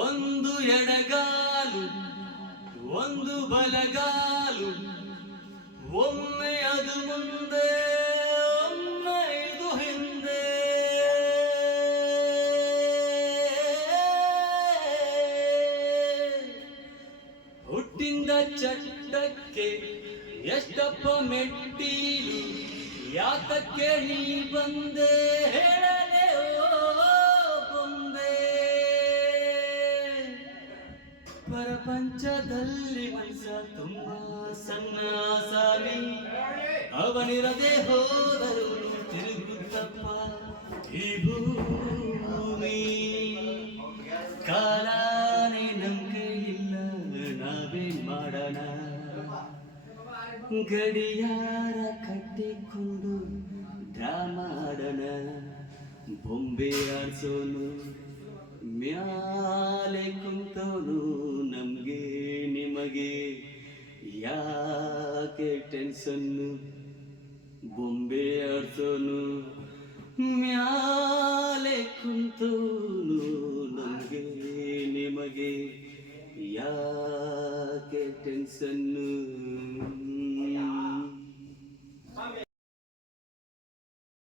ಒಂದು ಎಡಗಾಲು ಒಂದು ಬಲಗಾಲು, ಒಮ್ಮೆ ಅದು ಮುಂದೆ ಒಮ್ಮೆ ಇದು ಹಿಂದೆ. ಹುಟ್ಟಿಂದ ಚಟ್ಟಕ್ಕೆ ಎಷ್ಟಪ್ಪ ಮೆಟ್ಟೀಲು, ಯಾತಕ್ಕೆ ನೀ ಬಂದೆ ಹೇಳಲೆ ಓ ಬೊಂಬೆ. ಪ್ರಪಂಚದಲ್ಲಿ ಮನಸ ತುಂಬಾ ಸಣ್ಣ ಸಾಲಿ, ಅವನಿರದೆ ಹೋದರು ತಿರುಗುತ್ತಪ್ಪ ಈ ಭೂಮಿ. ಕಾಲಾನೇ ನಂಬಿಕೆ ಇಲ್ಲ, ನಾವೇನ್ ಮಾಡೋಣ? ಗಡಿಯಾರ ಕಟ್ಟಿಕೊಂಡು ಡ್ರಾಮಾಡನ, ಬೊಂಬೆ ಆಡ್ಸೋನು ಮ್ಯಾಲೆ ಕುಂತೋನು. ನಮ್ಗೆ ನಿಮಗೆ ಯಾಕೆ ಟೆನ್ಷನ್ನು? ಬೊಂಬೆ ಆಡ್ಸೋನು ಮ್ಯಾಲೆ ಕುಂತೋನು. ನಮ್ಗೆ ನಿಮಗೆ ಯಾಕೆ ಟೆನ್ಷನ್ನು?